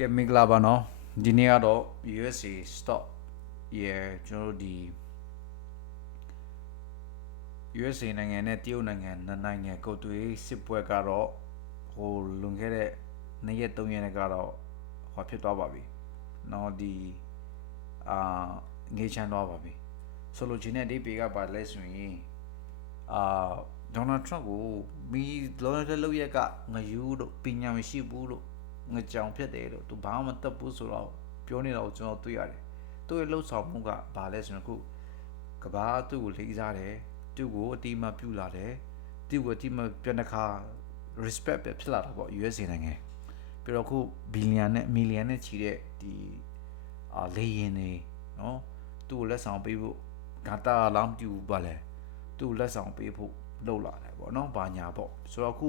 ကဲမင်္ဂလာပါနော်ဒီနေ့ကတော့ USA stock ရေကျွန်တော်တို့ဒီ USA နိုင်ငံနဲ့တရုတ်နိုင်ငံနှစ်နိုင်ငံကုန်သွယ်ရေးစစ်ပွဲကတော့ဟိုလွန်ခဲ့တဲ့နှစ်ရက်သုံးရက်နဲ့ကတော့ဟောဖြစ်သွားပါပြီ။နော်ဒီအာငေးချမ်းသွားပါပြီ။ဆိုလိုချင်တဲ့ဒီပေကပါလဲဆိုရင်အာဒေါ်နယ်ထရန့်ကိုမီလောတဲ့လောက်ရက်ကငယူတို့ပညာမရှိဘူးလို့ ငကြောင်ဖြစ်တယ်လို့သူဘာမှမတက်ဘူးဆိုတော့ပြောနေတာကိုကျွန်တော်တွေ့ရတယ်။သူ့ရဲ့လှုပ်ဆောင်မှုကဘာလဲဆိုရင်အခုကဘာသူ့ကိုလေးစားတယ်သူ့ကိုအတိအမပြုလာတယ်သူ့ကိုအတိအမပြန်တစ်ခါ respect ပဲဖြစ်လာတာပေါ့ USA နိုင်ငံပြီးတော့အခုဘီလီယံနဲ့မီလီယံနဲ့ချီတဲ့ဒီအာလေရင်နေနော်သူ့ကိုလက်ဆောင်ပေးဖို့ဂါတာလောင်းပြူပါလဲသူ့ကိုလက်ဆောင်ပေးဖို့လုပ်လာတယ်ပေါ့နော်ဘာညာပေါ့ဆိုတော့အခု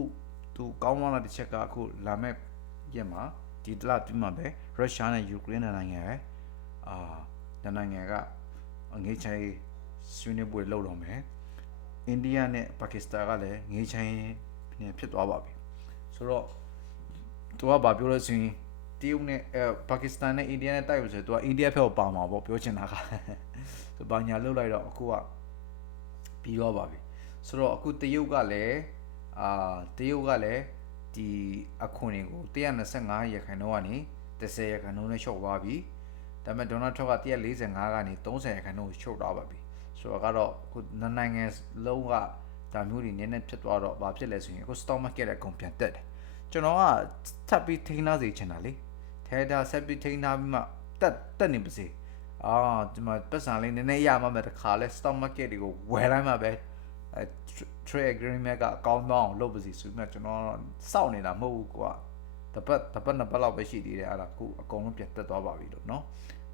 သူကောင်းကောင်းလာတစ်ချက်ကအခုလာမဲ့ ရက်မှာဒီတလပြီးမှပဲရုရှားနဲ့ယူကရိန်းနိုင်ငံရဲ့အာနှစ်နိုင်ငံကအငေးချိုင်းဆွေးနွေးပွဲလုပ်တော့မယ်အိန္ဒိယနဲ့ပါကစ္စတန်ကလည်းငေးချိုင်းနဲ့ဖြစ်သွားပါပြီဆိုတော့သူကဘာပြောလဲဆိုရင်တရုတ်နဲ့အဲပါကစ္စတန်နဲ့အိန္ဒိယနဲ့တိုက်လို့ဆိုတော့သူကအိန္ဒိယဘက်ကိုပါမှာပေါ့ပြောချင်တာကဆိုဘာညာလှုပ်လိုက်တော့အခုကပြီးတော့ပါပြီဆိုတော့အခုတရုတ်ကလည်းအာတရုတ်ကလည်း ဒီအခွန်တွေကို125ရခိုင်နှုန်းကနေ30ရခိုင်နှုန်းနဲ့လျှော့သွားပြီဒါပေမဲ့ဒေါ်နယ်ထရန့်က145ကနေ30ရခိုင်နှုန်းကိုလျှော့သွားပါပြီဆိုတော့ကတော့အခုနှစ်နိုင်ငံလုံးကဒါမျိုးတွေနည်းနည်းဖြစ်သွားတော့ဘာဖြစ်လဲဆိုရင်အခု stock market အကုန်ပြန်တက်တယ်ကျွန်တော်ကထပ်ပြီးထိန်းထားစေချင်တာလေထဲတာဆက်ပြီးထိန်းထားပြီးမှတက်တက်နေပါစေအာဒီမှာပတ်စံလေးနည်းနည်းရမှပဲတခါလဲ stock market တွေကိုဝယ်လိုက်မှပဲ အဲ trade agreement ကအကောင်းတော့အောင်လုပ်ပါစီဆိုပြီးမှကျွန်တော်စောင့်နေတာမဟုတ်ဘူးကွာတပတ်တပတ်နှစ်ပတ်လောက်ပဲရှိသေးတယ်အဲ့ဒါအခုအကုန်လုံးပြန်တက်သွားပါပြီလို့เนาะ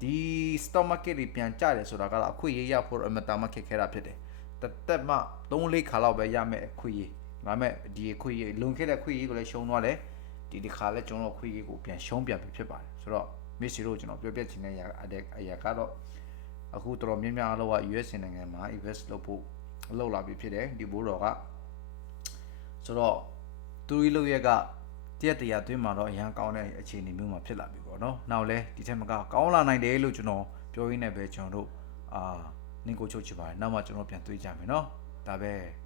ဒီ stock market တွေပြန်ကျတယ်ဆိုတာကတော့အခွင့်အရေးရဖို့အမတားမခက်ခဲတာဖြစ်တယ်တက်တက်မှ3-4ခါလောက်ပဲရမယ်အခွင့်အရေးဒါပေမဲ့ဒီအခွင့်အရေးလွန်ခဲ့တဲ့အခွင့်အရေးကိုလည်းရှုံးသွားတယ်ဒီဒီခါလည်းကျွန်တော်အခွင့်အရေးကိုပြန်ရှုံးပြန်ပြီဖြစ်ပါတယ်ဆိုတော့မစ်စီတို့ကျွန်တော်ပြောပြချင်တဲ့အရာအရာကတော့အခုတော်တော်များများအလောက US နိုင်ငံမှာ invest လုပ်ဖို့ လောက်လာပြီဖြစ်တယ်ဒီဘိုးတော်ကဆိုတော့သူကြီးလုပ်ရက်ကတရက်တရာအတွင်းမှာတော့အရန်ကောင်းတဲ့အခြေအနေမျိုးမှာဖြစ်လာပြီပေါ့နော်။နောက်လဲဒီထက်မကကောင်းလာနိုင်တယ်လို့ကျွန်တော်ပြောရင်းနဲ့ပဲကျွန်တော်တို့အာနင်ကိုချုပ်ချပါတယ်။နောက်မှကျွန်တော်ပြန်တွေ့ကြမယ်နော်။ဒါပဲ။